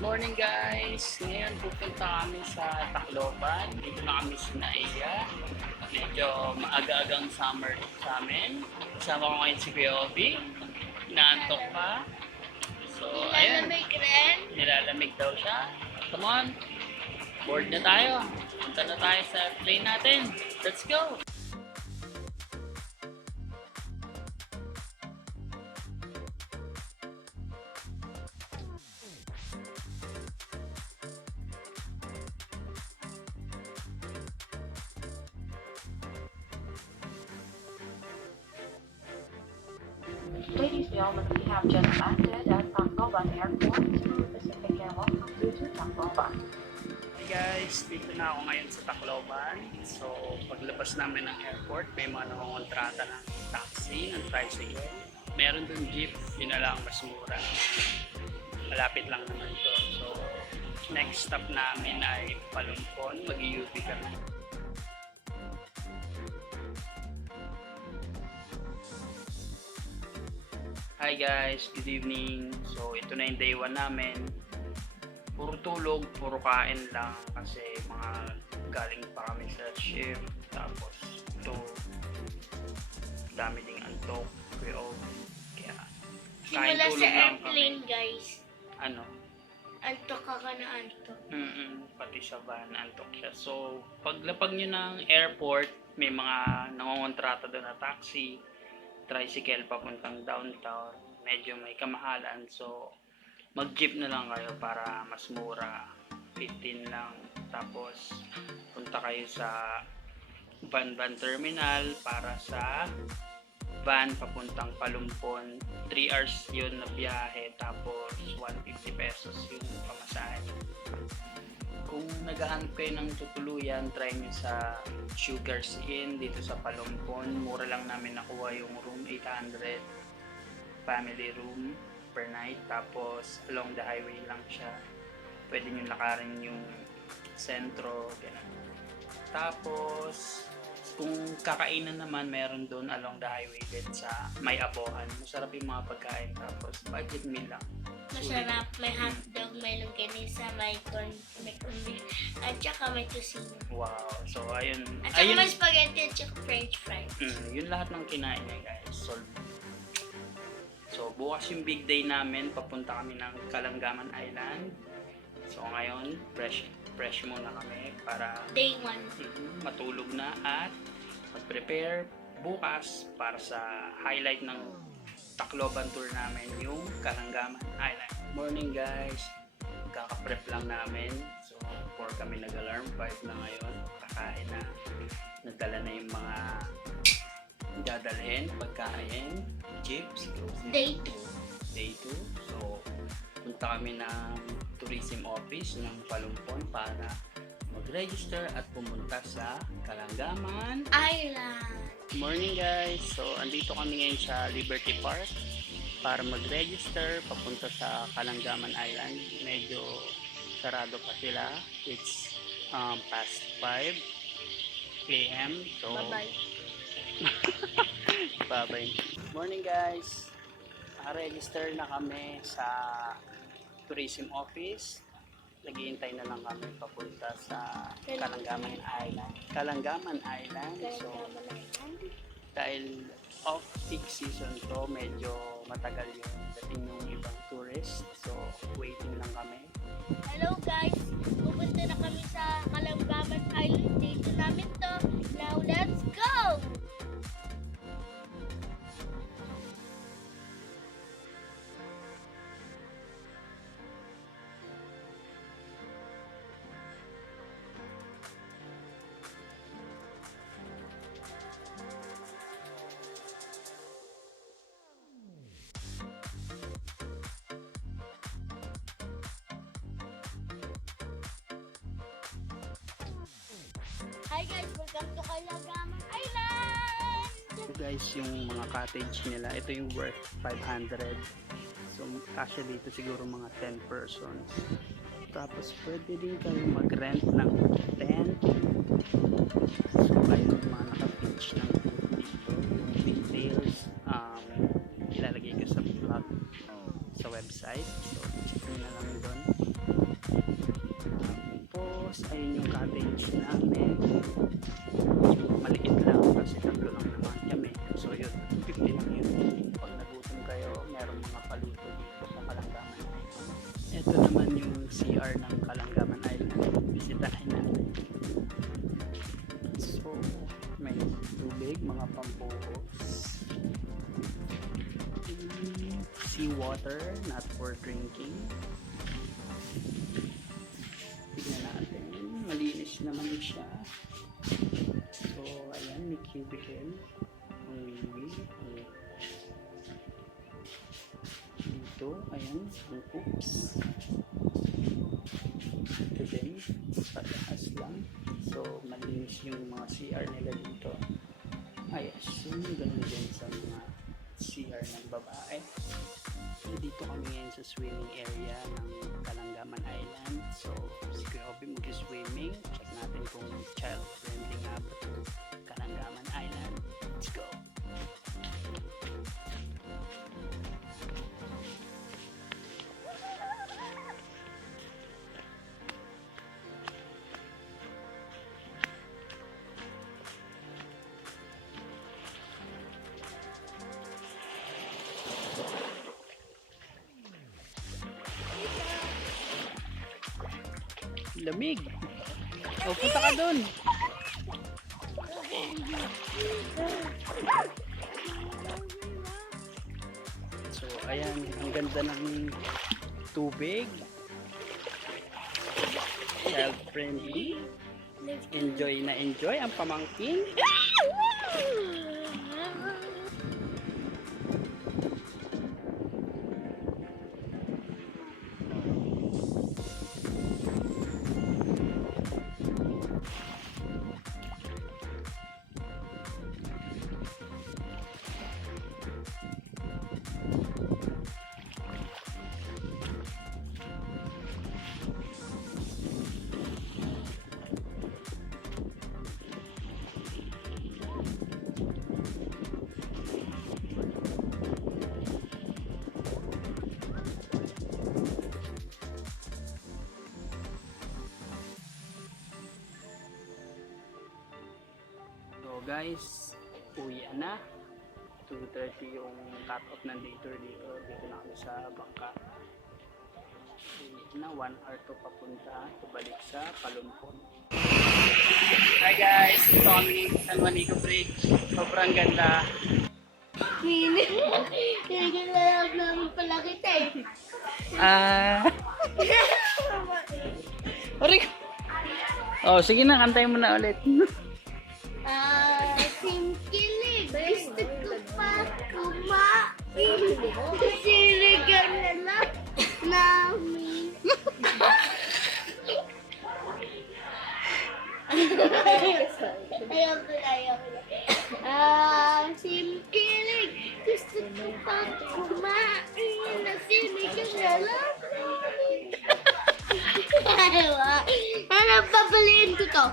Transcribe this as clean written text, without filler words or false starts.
Morning guys! Ngayon pupunta kami sa Tacloban. Dito na kami sa Naiya. Medyo maaga-agang summer sa amin. Kasama ko ngayon si Kuya Obi. Inaantok pa. So, ayan. Nilalamig rin. Nilalamig daw siya. Come on! Board na tayo. Punta na tayo sa plane natin. Let's go! Ladies and gentlemen, we have just landed at Kalanggaman Airport, Cebu Pacific, and welcome you to Kalanggaman. Hey guys, dito na ako ngayon sa Tacloban. So, paglabas namin ng airport, may mga nangongontrata ng taxi, ng tricycle. Meron dun jeep, yun na lang, mas mura. Malapit lang naman to. So, next stop namin ay Palompon, mag-UV kami. Hi guys, good evening. So, ito na yung day 1 namin. Puro tulog, puro kain lang kasi mga galing pa kami sa shift. Tapos ito, dami ding antok. Kaya kain Simula tulog sa lang airplane, kami. guys. Ano? Antok ka na antok. Pati sa van, antok siya. So, paglapag nyo ng airport, may mga nangongontrata doon na taxi, tricycle papuntang downtown. Medyo may kamahalan. So, mag-jeep na lang kayo para mas mura. 15 lang. Tapos, punta kayo sa van terminal para sa van papuntang Palompon. 3 hours yun na biyahe. Tapos, 150 pesos yung pamasahe. Kung naghahanap kayo ng tutuluyan, try nyo sa Sugar's Inn dito sa Palompon. Mura lang namin nakuha yung room, 800 family room per night. Tapos along the highway lang siya. Pwede nyo lakarin yung sentro, ganun. Tapos kung kakainan naman, meron doon along the highway din sa May Abohan. Masarap yung mga pagkain. Tapos budget meal lang. Masarap, may hotdog, may longganisa, may corn, may beef, at saka may tocino. Wow. So ayun. At saka may spaghetti at saka french fries. Yun lahat ng kinain niya guys. So bukas yung big day namin. Papunta kami ng Kalanggaman Island. So ngayon, fresh muna kami para Day 1. matulog na at mag-prepare bukas para sa highlight ng Tacloban tour namin, yung Kalanggaman Island. Morning guys, kaka-prep lang namin. So 4 kami nag-alarm, 5 na ngayon. Kakain na, nadala na yung mga dadalhin, pagkain, chips. Day 2. Day 2. So punta kami ng tourism office ng Palompon para mag-register at pumunta sa Kalanggaman Island. Morning guys! So, andito kami ngayon sa Liberty Park para mag-register papunta sa Kalanggaman Island. Medyo sarado pa sila. It's past 5 AM. So, Bye-bye. bye-bye. Morning guys! Register na kami sa tourism office. Naghihintay na lang kami papunta sa Kalanggaman Island. Kalanggaman Island. So, dahil off-peak season to, medyo matagal yung dating ng ibang tourist. So, waiting lang kami. Hello guys! Pupunta na kami sa Kalanggaman Island. Dito namin to. Now let's go! Hi guys! Welcome to Kalanggaman Island! So guys, yung mga cottage nila, ito yung worth 500. So, kasya dito siguro mga 10 persons. Tapos, pwede din kayo mag-rent ng tent. So, ayun yung mga naka-pitch ng dito. Yung details, ilalagay ko sa blog, sa website. So, check nyo na lang doon. Tapos ayun yung cottage namin. Maliit lang kasi tatlo lang naman kami. So yun, 50 lang yun. Pag nagutom kayo, meron mga paluto dito sa Kalanggaman Island. Ito naman yung CR ng Kalanggaman Island. Bisitahin natin. So, may tubig, mga pambuhos. Seawater, not for drinking. Tignan natin. Malinis naman siya. So, ayan, may cubicle. Ang wiwi. Dito, ayan, ang cooks. Ito din, pataas lang. So, malinis yung mga CR nila dito. I assume ganun din sa mga CR ng babae. So, dito kami ngayon sa swimming area ng Kalanggaman Island. So, si Kuya Obi mag-swimming. Check natin kung child-friendly nga ba ito Kalanggaman Island. Let's go! Lamig. O, punta ka dun. So, ayan. Ang ganda ng tubig. Child-friendly. Enjoy na enjoy ang pamangkin. Guys, uwian na. 2:30 yung cut off ng dito. Dito na kami sa bangka. Uwian na, 1 hour to papunta. Pabalik sa Palompon. Hi guys, ito kami San Juanico Bridge. Sobrang ganda. Kinikilalap namin pala kita eh. Oh, sige na, kantayin mo na ulit. Singkilig. Gusto ko pa kumain. Sinigang na lang namin. Ayoko na. Singkilig. Gusto ko pa kumain. Sinigang na lang namin. Ano, babaliin ko to.